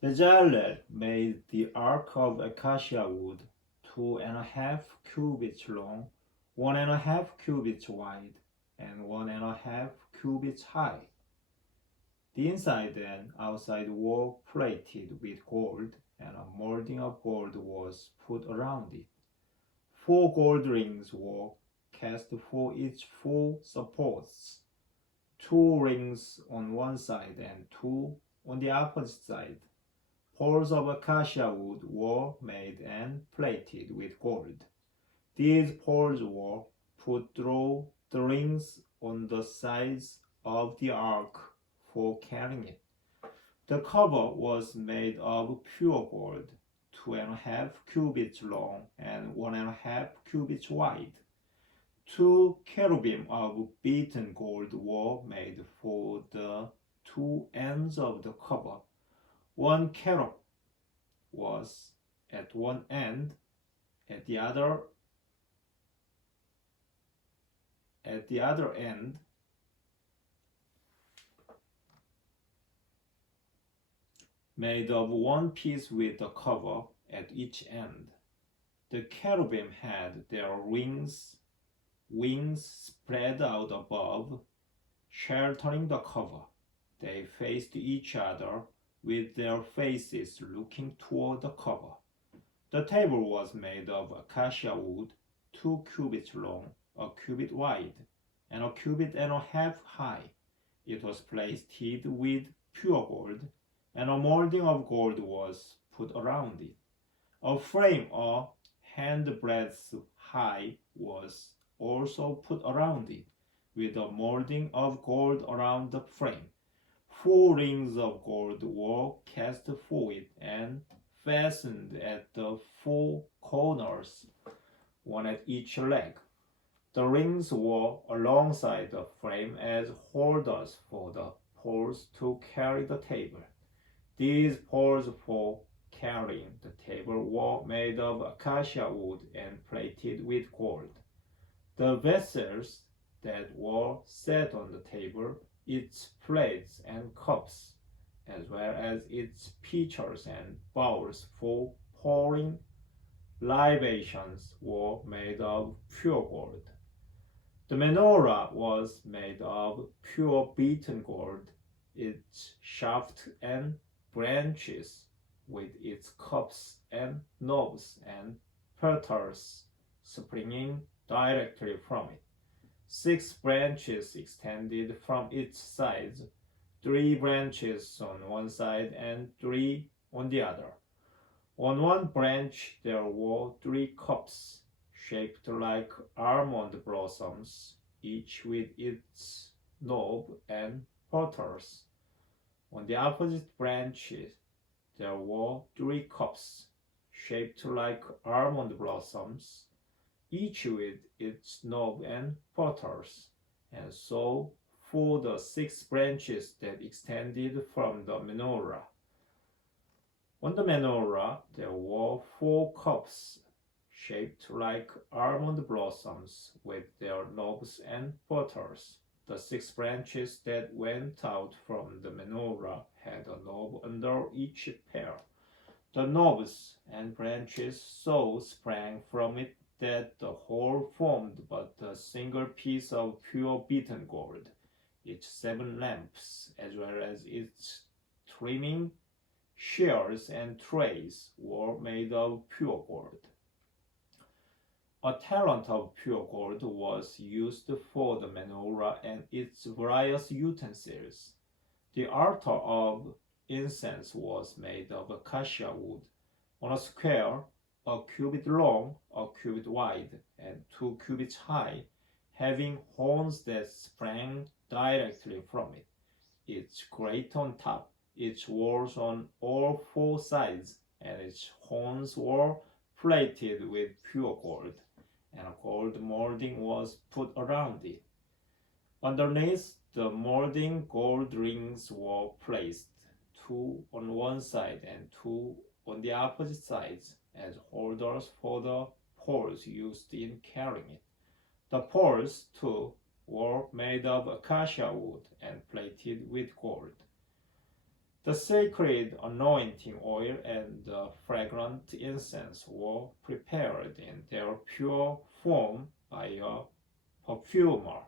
Bezalel made the ark of acacia wood, 2.5 cubits long, 1.5 cubits wide, and 1.5 cubits high. The inside and outside were plated with gold, and a molding of gold was put around it. 4 gold rings were cast for its 4 supports, 2 rings on one side and 2 on the opposite side. Poles of acacia wood were made and plated with gold. These poles were put through the rings on the sides of the ark for carrying it. The cover was made of pure gold, 2.5 cubits long and 1.5 cubits wide. 2 cherubim of beaten gold were made for the 2 ends of the cover. 1 cherub was at one end, at the other end made of one piece with the cover at each end. The cherubim had their wings spread out above, sheltering the cover. They faced each other with their faces looking toward the cover. The table was made of acacia wood, 2 cubits long, a cubit wide, and a cubit and a half high. It was plated with pure gold, and a molding of gold was put around it. A frame a handbreadth high was also put around it, with a molding of gold around the frame. 4 rings of gold were cast for it and fastened at the 4 corners, one at each leg. The rings were alongside the frame as holders for the poles to carry the table. These poles for carrying the table were made of acacia wood and plated with gold. The vessels that were set on the table, its plates and cups, as well as its pitchers and bowls for pouring libations, were made of pure gold. The menorah was made of pure beaten gold, its shaft and branches, with its cups and knobs and petals springing directly from it. 6 branches extended from its sides, 3 branches on one side and 3 on the other. On one branch there were 3 cups, shaped like almond blossoms, each with its knob and petals. On the opposite branches there were 3 cups, shaped like almond blossoms, each with its knob and petals, and so for the 6 branches that extended from the menorah. On the menorah there were 4 cups, shaped like almond blossoms, with their knobs and petals. The 6 branches that went out from the menorah had a knob under each pair. The knobs and branches so sprang from it that the whole formed but a single piece of pure beaten gold. Its 7 lamps, as well as its trimming, shears, and trays, were made of pure gold. A talent of pure gold was used for the menorah and its various utensils. The altar of incense was made of acacia wood, on a square, a cubit long, a cubit wide, and 2 cubits high, having horns that sprang directly from it. Its grate on top, its walls on all 4 sides, and its horns were plated with pure gold, and a gold molding was put around it. Underneath the molding, gold rings were placed, 2 on one side and 2 on the opposite sides, as holders for the poles used in carrying it. The poles, too, were made of acacia wood and plated with gold. The sacred anointing oil and the fragrant incense were prepared in their pure form by a perfumer.